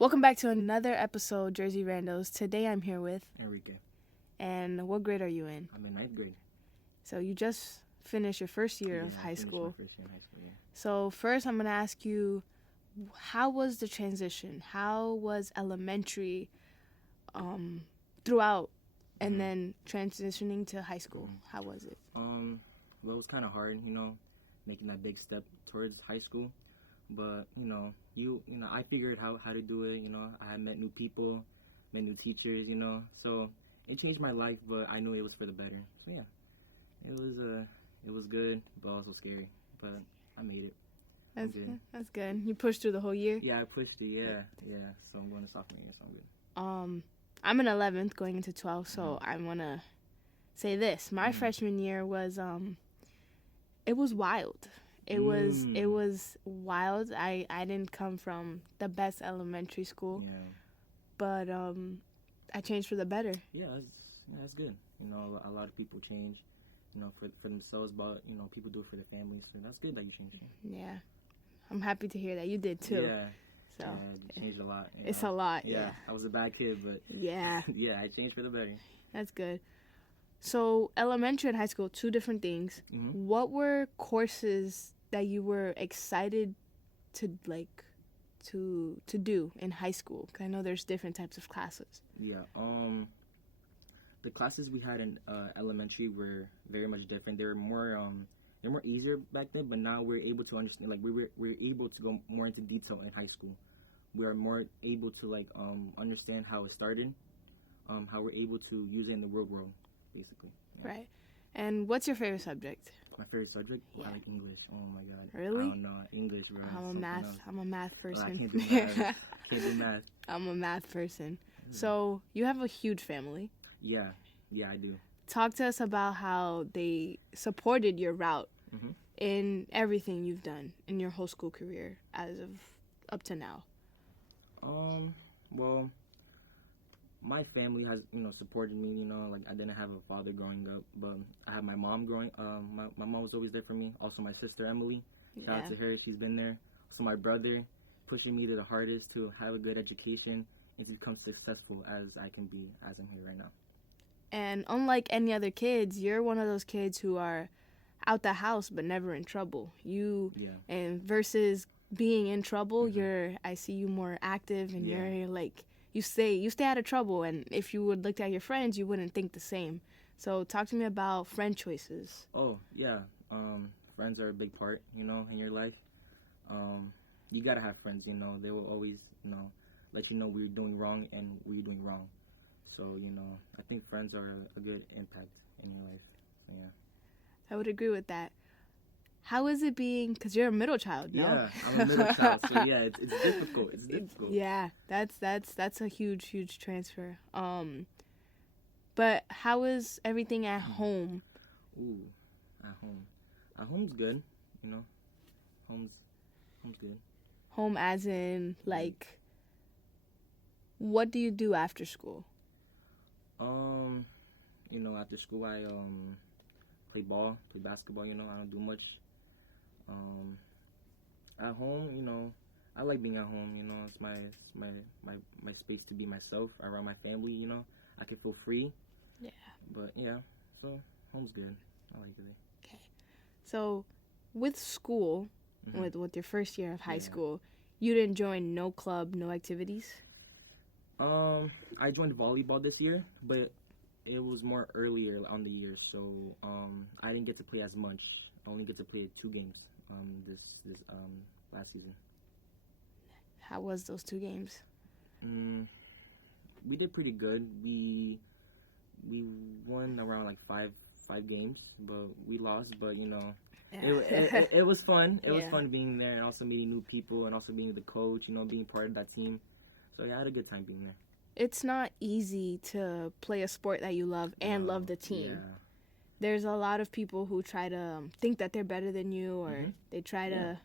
Welcome back to another episode, Jaz Randos. Today I'm here with Enrique. And what grade are you in? I'm in ninth grade. So you just finished your first year of high school. My first year in high school, yeah. So first I'm going to ask you, how was the transition? How was elementary throughout and then transitioning to high school? How was it? Well, it was kind of hard, making that big step towards high school. But, I figured how to do it, I had met new people, met new teachers, so it changed my life, but I knew it was for the better. So, yeah, it was good, but also scary, but I made it. That's good. You pushed through the whole year? Yeah, I pushed through, yeah. So I'm going to sophomore year, so I'm good. I'm in 11th going into 12th, so I want to say this. My freshman year was, it was wild. It was wild. I didn't come from the best elementary school, but I changed for the better. Yeah, that's good. A lot of people change, for themselves, but people do it for their families. So that's good that you changed. Yeah, I'm happy to hear that you did too. Yeah, so it changed a lot. It's a lot. Yeah, I was a bad kid, but yeah, I changed for the better. That's good. So elementary and high school, two different things. Mm-hmm. What were courses that you were excited to do in high school? 'Cause I know there's different types of classes. Yeah. The classes we had in elementary were very much different. They're more easier back then, but now we're able to understand. Like we're able to go more into detail in high school. We are more able to understand how it started, how we're able to use it in the real world, basically. Yeah. Right. And what's your favorite subject? My favorite subject? Yeah. I like English. Oh my god. Really? I don't know. English, bro. I'm a math person. I can't do math. Can't do math. I'm a math person. So you have a huge family. Yeah, I do. Talk to us about how they supported your route in everything you've done in your whole school career as of up to now. Well, my family has, supported me, I didn't have a father growing up, but I had my mom growing, my mom was always there for me. Also my sister, Emily, shout out to her, she's been there. Also my brother, pushing me to the hardest to have a good education and to become successful as I can be, as I'm here right now. And unlike any other kids, you're one of those kids who are out the house but never in trouble. And versus being in trouble, I see you more active and you're like, you stay out of trouble, and if you would look at your friends, you wouldn't think the same. So talk to me about friend choices. Oh, yeah. Friends are a big part, in your life. You gotta have friends, they will always, let you know what you're doing wrong and what you're doing wrong. So, I think friends are a good impact in your life. So, yeah. I would agree with that. How is it being, because you're a middle child, no? Yeah, I'm a middle child, so yeah, it's difficult. It's difficult. Yeah, that's a huge transfer. But how is everything at home? Ooh, at home. At home's good, Home's good. Home as in, what do you do after school? After school I play basketball, I don't do much. At home, I like being at home, it's my space to be myself around my family, I can feel free. Yeah. But yeah, so home's good. I like it. Okay. So with school, with your first year of high school, you didn't join no club, no activities? I joined volleyball this year, but it was more earlier on the year, so I didn't get to play as much. I only get to play 2 games this last season. How was those 2 games? We did pretty good. We won around 5 games, but we lost. But it was fun. It was fun being there and also meeting new people and also being the coach. Being part of that team. So yeah, I had a good time being there. It's not easy to play a sport that you love and love the team. Yeah. There's a lot of people who try to think that they're better than you, or they try to,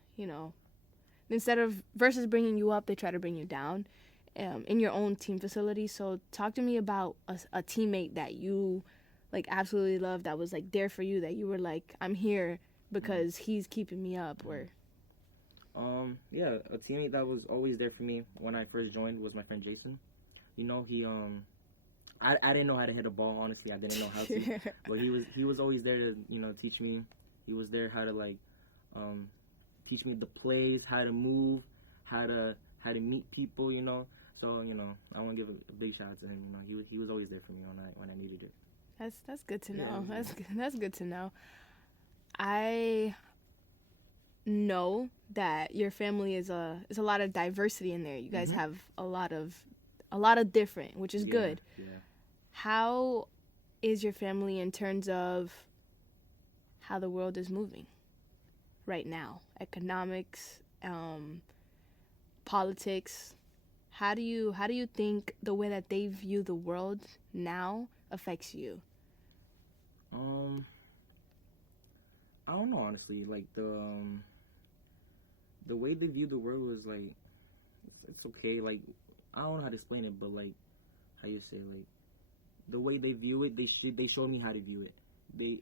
instead of, versus bringing you up, they try to bring you down in your own team facility. So talk to me about a teammate that you, absolutely love, that was, there for you, that you were like, I'm here because he's keeping me up, or... Yeah, a teammate that was always there for me when I first joined was my friend Jason. You know, I didn't know how to hit a ball. Honestly, I didn't know how to, but he was always there to teach me. He was there how to teach me the plays, how to move, how to meet people. So I want to give a big shout out to him. He was always there for me when I needed it. That's good to know. Yeah. That's good to know. I know that your family is a lot of diversity in there. You guys have a lot of different, which is good. Yeah. How is your family in terms of how the world is moving right now? Economics, politics. How do you think the way that they view the world now affects you? I don't know, honestly. Like the way they view the world was like it's okay. Like I don't know how to explain it, but like how you say like the way they view it, they show me how to view it. They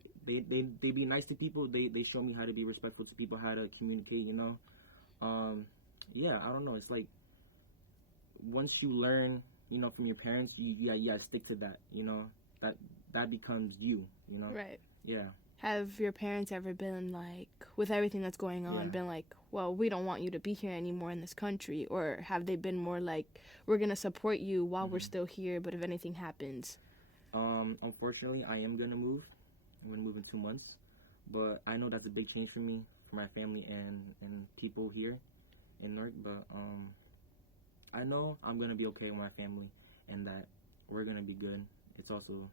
be nice to people. They show me how to be respectful to people, how to communicate. Yeah, I don't know. It's like once you learn, from your parents, you gotta stick to that. That becomes you. Right. Yeah. Have your parents ever been like, with everything that's going on, been like, well, we don't want you to be here anymore in this country? Or have they been more like, we're going to support you while we're still here, but if anything happens? Unfortunately, I am going to move. I'm going to move in 2 months. But I know that's a big change for me, for my family and people here in Newark. But I know I'm going to be okay with my family and that we're going to be good. It's also,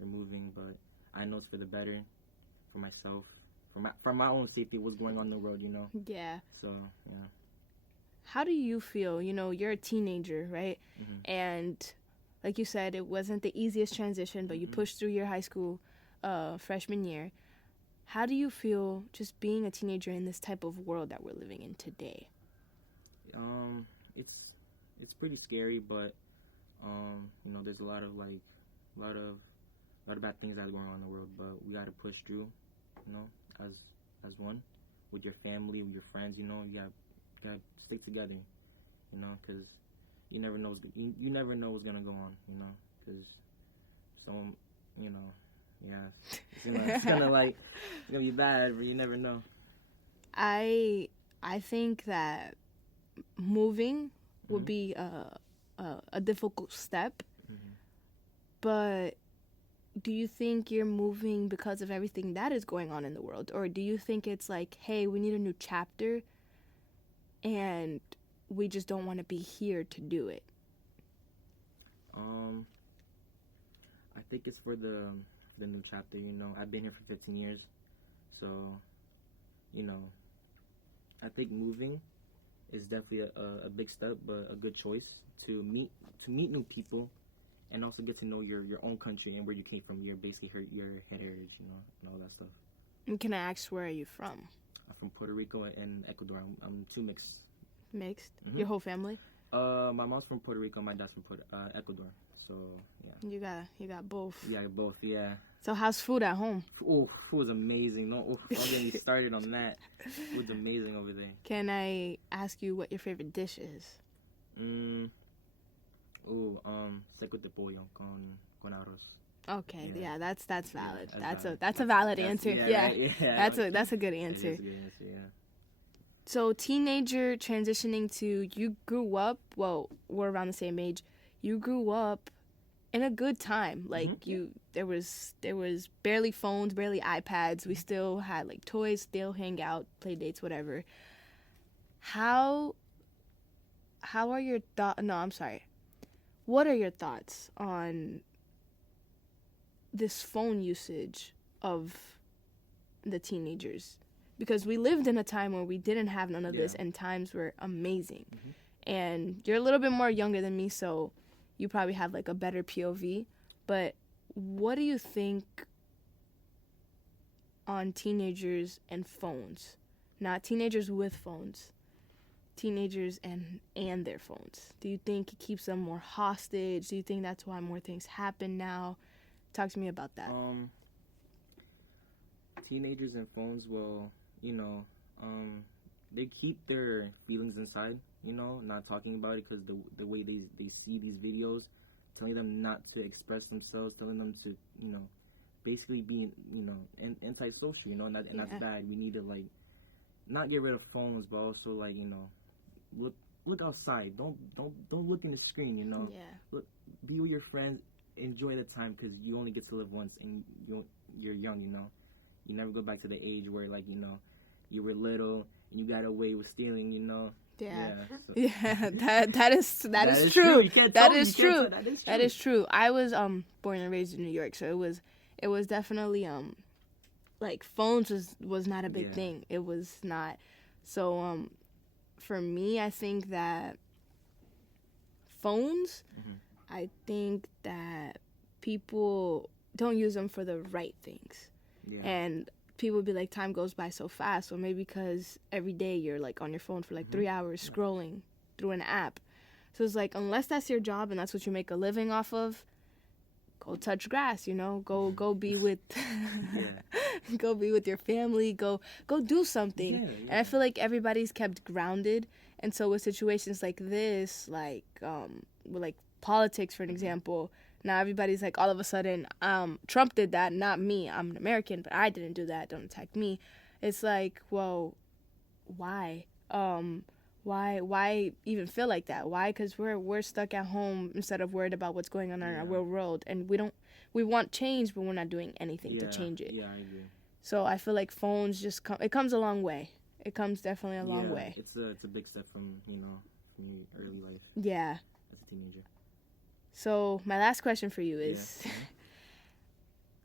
we're moving, but I know it's for the better, for myself, for my own safety, what's going on in the world, Yeah. So, yeah. How do you feel? You're a teenager, right? Mm-hmm. And like you said, it wasn't the easiest transition, but you pushed through your high school freshman year. How do you feel just being a teenager in this type of world that we're living in today? It's pretty scary, but there's a lot of bad things that are going on in the world, but we gotta push through, as one, with your family, with your friends. You gotta stick together, because you never know what's gonna go on, because some, it's gonna be bad, but you never know. I think that moving would be a difficult step, but do you think you're moving because of everything that is going on in the world? Or do you think it's like, hey, we need a new chapter and we just don't want to be here to do it? I think it's for the new chapter, I've been here for 15 years. So, I think moving is definitely a big step, but a good choice to meet new people. And also get to know your own country and where you came from, your heritage, and all that stuff. And can I ask, where are you from? I'm from Puerto Rico and Ecuador. I'm two mixed. Mixed? Mm-hmm. Your whole family? My mom's from Puerto Rico. My dad's from Ecuador. So yeah. You got both. Yeah, both. Yeah. So how's food at home? Oh, food was amazing. Don't get me started on that. Food's amazing over there. Can I ask you what your favorite dish is? Seco de pollo con arroz. Okay, yeah, that's valid. That's a valid answer. Yeah, right? Yeah. That's a good answer. It is a good answer, yeah. So teenager transitioning to, you grew up, well, we're around the same age. You grew up in a good time. Like there was barely phones, barely iPads. We still had like toys, still hang out, play dates, whatever. How are your thoughts? No, I'm sorry. What are your thoughts on this phone usage of the teenagers? Because we lived in a time where we didn't have none of this, and times were amazing. And you're a little bit more younger than me, so you probably have like a better POV. But what do you think on teenagers and phones? Not teenagers with phones. Teenagers and their phones. Do you think it keeps them more hostage? Do you think that's why more things happen now? Talk to me about that. Teenagers and phones, well, they keep their feelings inside, you know, not talking about it because the way they see these videos, telling them not to express themselves, telling them to, you know, basically be, you know, antisocial, you know, and that's bad. We need to like not get rid of phones, but also like, you know, look outside. Don't look in the screen, you know. Yeah. Be with your friends. Enjoy the time because you only get to live once, and you're young, you know. You never go back to the age where like, you know, you were little and you got away with stealing, you know. Yeah. That is true. That is true. That is true. I was born and raised in New York, so it was definitely like phones was not a big thing. It was not. So for me, I think that phones, I think that people don't use them for the right things. Yeah. And people be like, time goes by so fast. Or maybe because every day you're like on your phone for like 3 hours scrolling through an app. So it's like, unless that's your job and that's what you make a living off of, go touch grass, you know, go be with go be with your family, go do something. And I feel like everybody's kept grounded. And so with situations like this, like with like politics, for an example, now everybody's like, all of a sudden, Trump did that, not me. I'm an American, but I didn't do that. Don't attack me. It's like, well, why? Why even feel like that? Why? Because we're stuck at home instead of worried about what's going on in our real world, and we want change, but we're not doing anything to change it. Yeah, I agree. So I feel like phones it comes a long way. It comes definitely a long way. It's a big step from your early life. Yeah. As a teenager. So my last question for you is,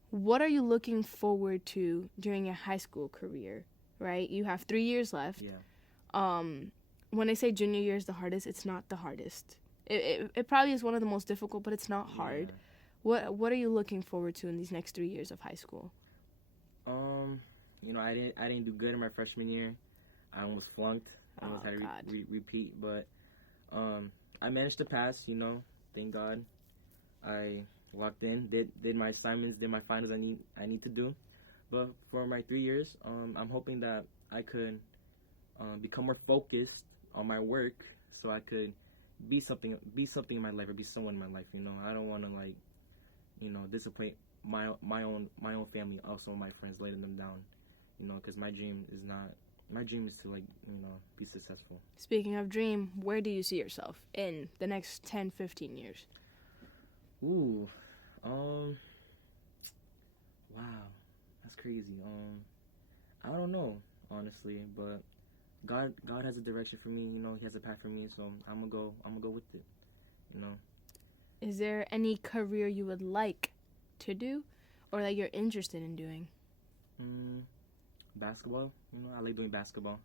what are you looking forward to during your high school career? Right, you have 3 years left. Yeah. When they say junior year is the hardest, it's not the hardest. It probably is one of the most difficult, but it's not hard. Yeah. What are you looking forward to in these next 3 years of high school? You know, I didn't do good in my freshman year. I almost flunked. I almost had to repeat, but I managed to pass. You know, thank God. I locked in, did my assignments, did my finals I need to do. But for my 3 years, I'm hoping that I could become more focused on my work, so I could be something in my life, or be someone in my life. You know, I don't want to like, you know, disappoint my own family, also my friends, letting them down. You know, because my dream is to like, you know, be successful. Speaking of dream, where do you see yourself in the next 10, 15 years? Ooh, wow, that's crazy. I don't know, honestly, but God has a direction for me. You know, He has a path for me, so I'm gonna go with it. You know. Is there any career you would like to do, or that you're interested in doing? Basketball. You know, I like doing basketball.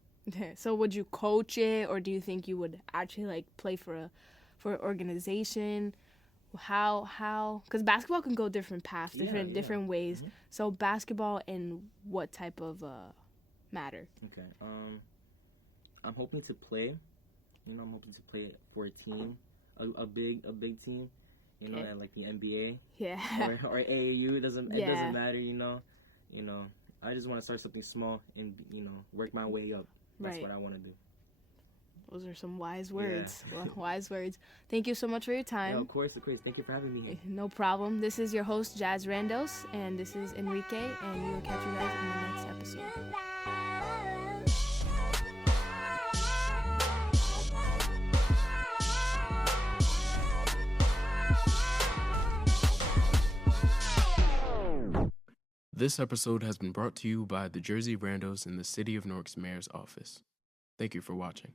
So would you coach it, or do you think you would actually like play for an organization? How? Because basketball can go different paths, different ways. Mm-hmm. So basketball in what type of matter? Okay. I'm hoping to play. You know, I'm hoping to play for a team, a big team. You know, like the NBA. Yeah. Or AAU. It doesn't matter. You know. I just want to start something small and, you know, work my way up. That's what I want to do. Those are some wise words. Yeah. Well, wise words. Thank you so much for your time. Yeah, of course. Thank you for having me here. No problem. This is your host, Jaz Randos, and this is Enrique, and we will catch you guys in the next episode. This episode has been brought to you by the Jaz Randos in the City of Newark's Mayor's Office. Thank you for watching.